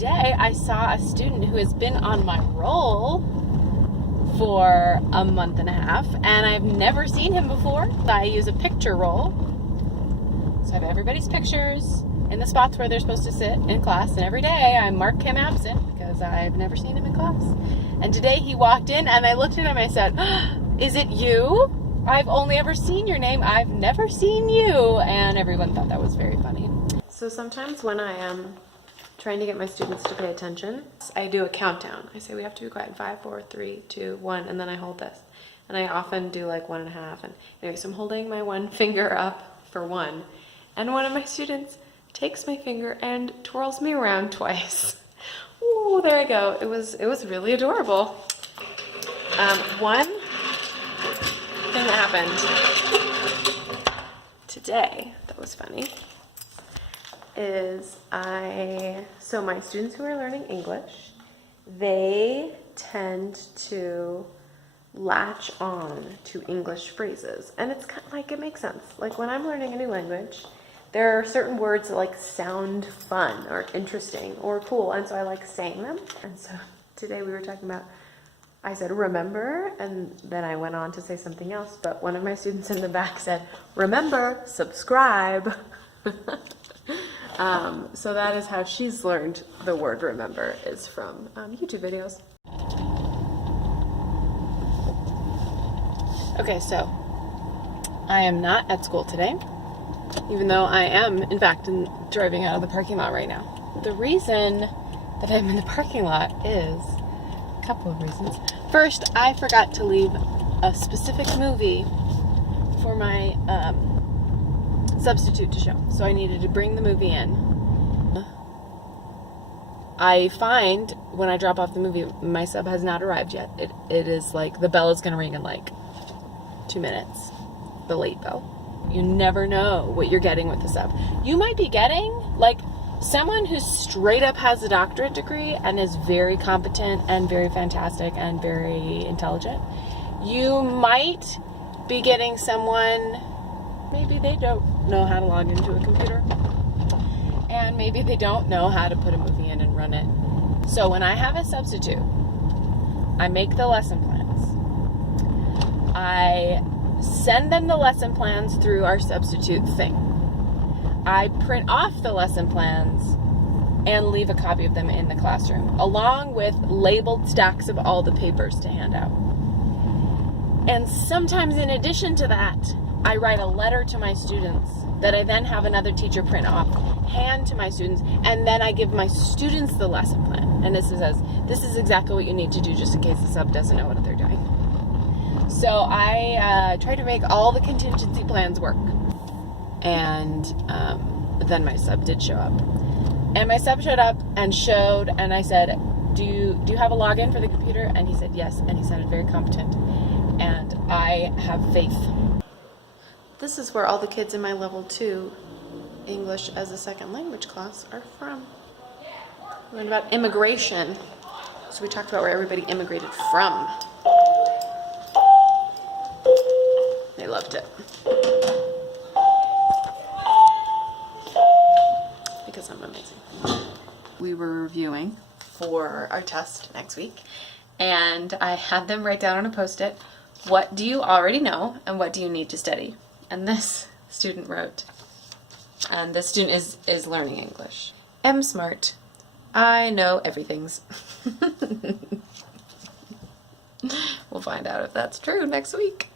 today I saw a student who has been on my roll for a month and a half, and I've never seen him before. I use a picture roll. So I have everybody's pictures in the spots where they're supposed to sit in class, and every day I mark him absent because I've never seen him in class. And today he walked in and I looked at him and I said, "Is it you? I've only ever seen your name. I've never seen you." And everyone thought that was very funny. So sometimes when I am trying to get my students to pay attention, I do a countdown. I say we have to be quiet in 5, 4, 3, 2, 1, and then I hold this. And I often do like 1.5. And anyway, so I'm holding my one finger up for 1. And one of my students takes my finger and twirls me around twice. Ooh, there I go. It was really adorable. One thing that happened today that was funny is so my students who are learning English, they tend to latch on to English phrases, and it's kind of like, it makes sense. Like when I'm learning a new language, there are certain words that like sound fun or interesting or cool, and so I like saying them. And so today we were talking about, I said remember, and then I went on to say something else, but one of my students in the back said, "Remember, subscribe." So that is how she's learned the word remember, is from YouTube videos. Okay, so I am not at school today, even though I am, in fact, driving out of the parking lot right now. The reason that I'm in the parking lot is a couple of reasons. First, I forgot to leave a specific movie for my substitute to show, so I needed to bring the movie in. I find when I drop off the movie, my sub has not arrived yet. It is like, the bell is going to ring in like 2 minutes, the late bell. You never know what you're getting with the sub. You might be getting like someone who straight up has a doctorate degree and is very competent and very fantastic and very intelligent. You might be getting someone, maybe they don't know how to log into a computer, and maybe they don't know how to put a movie in and run it. So when I have a substitute, I make the lesson plans. I send them the lesson plans through our substitute thing. I print off the lesson plans and leave a copy of them in the classroom, along with labeled stacks of all the papers to hand out. And sometimes in addition to that, I write a letter to my students that I then have another teacher print off, hand to my students, and then I give my students the lesson plan. And this says, this is exactly what you need to do just in case the sub doesn't know what they're doing. So I try to make all the contingency plans work. And then my sub did show up. And my sub showed up and showed, and I said, do you have a login for the computer? And he said yes, and he sounded very competent. And I have faith. This is where all the kids in my level 2 English as a second language class are from. We learned about immigration. So we talked about where everybody immigrated from. They loved it. Because I'm amazing. We were reviewing for our test next week, and I had them write down on a post-it, what do you already know and what do you need to study? And this student wrote, and this student is learning English. I'm smart. I know everything's. We'll find out if that's true next week.